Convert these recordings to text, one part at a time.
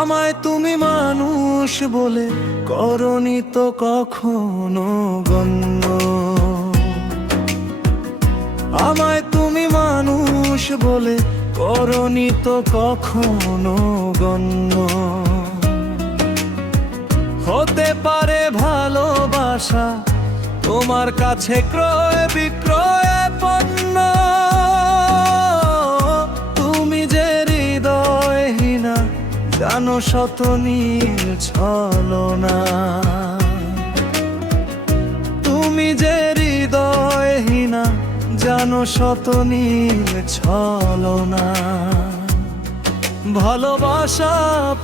আমায় তুমি মানুষ বলে করনি তো কখনো গণ্য। আমায় তুমি মানুষ বলে করনি তো কখনো গণ্য। হতে পারে ভালোবাসা তোমার কাছে ক্রয় বিক্রয় পণ্য। তুমি যে হৃদয়হীনা জানো শত নীল ছলনা। তুমি যে হৃদয়হীনা জানো শত নীল ছলনা। ভালোবাসা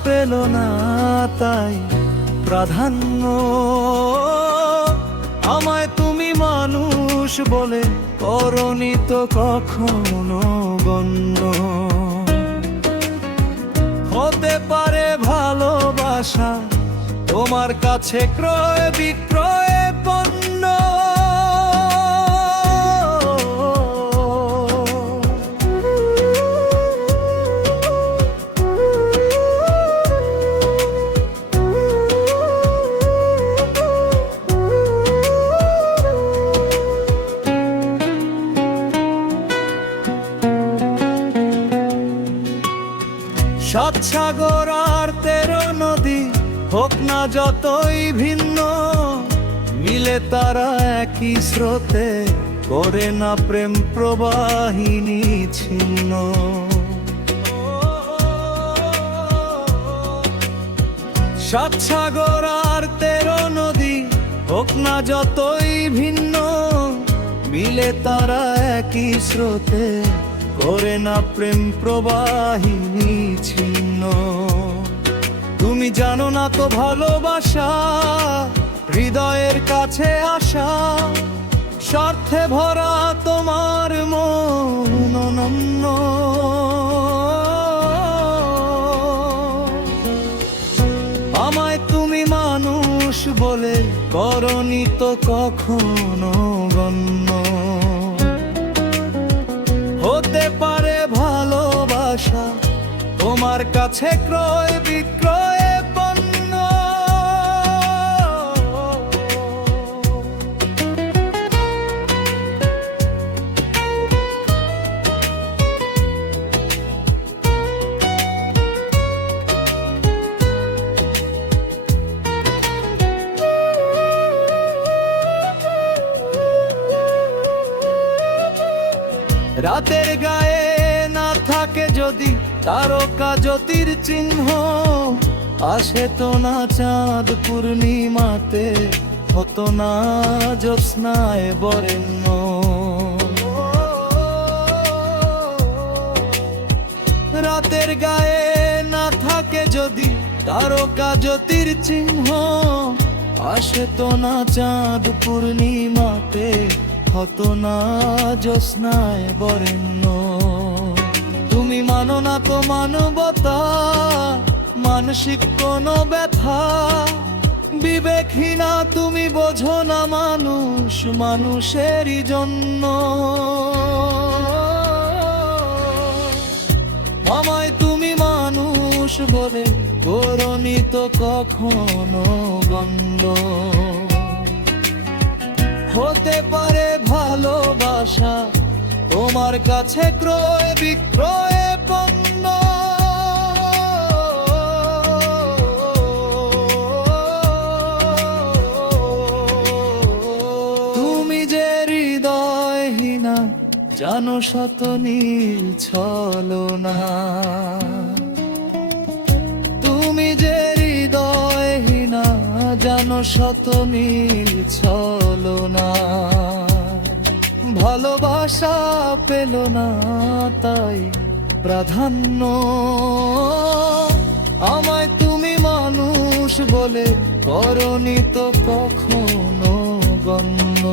পেল না তাই প্রাধান্য। আমায় তুমি মানুষ বলে করনি তো কখনো গণ্য। হতে পারে ভালোবাসা তোমার কাছে ক্রয় বিক্রয় পণ্য। সাত সাগর আর 13 নদী হোক না যতই ভিন্ন, মিলে তারা একই স্রোতে করে না প্রেম প্রবাহিনী ছিন্ন। সাত সাগর আর 13 নদী হোক না যতই ভিন্ন, মিলে তারা একই স্রোতে করে না প্রেম প্রবাহিনী ছিন্ন। তুমি জানো না তো ভালোবাসা হৃদয়ের কাছে আসা, স্বার্থে ভরা তোমার মন অনন্য। আমায় তুমি মানুষ বলে করনি তো কখনো গণ্য। হতে পারে ভালোবাসা তোমার কাছে ক্রয় বিক্রয় পণ্য। রাতের গায়ে না থাকে যদি তারকা জ্যোতির চিহ্ন, আসে তো না চাঁদ পূর্ণিমাতে, হতো না জ্যোৎস্নায় বরেণ্য। রাতের গায়ে না থাকে যদি তারকা জ্যোতির চিহ্ন, আসে তো না চাঁদ পূর্ণিমাতে, হতো না জ্যোৎস্নায় বরেণ্য। তুমি মানো না তো মানবতা মানসিক কোনো ব্যথা, বিবেকহীনা তুমি বোঝো না মানুষ মানুষেরই জন্য। আমায় তুমি মানুষ বলে করনি তো কখনো গণ্য। হতে পারে ভালোবাসা তোমার কাছে ক্রয় বিক্রয় পণ্য। তুমি যে হৃদয়হীনা জানো শত নীল ছলনা। তুমি যে হৃদয়হীনা জানো শত নীল ছলনা। ভালোবাসা পেল না তাই প্রাধান্য। আমায় তুমি মানুষ বলে করনি তো কখনো গণ্য।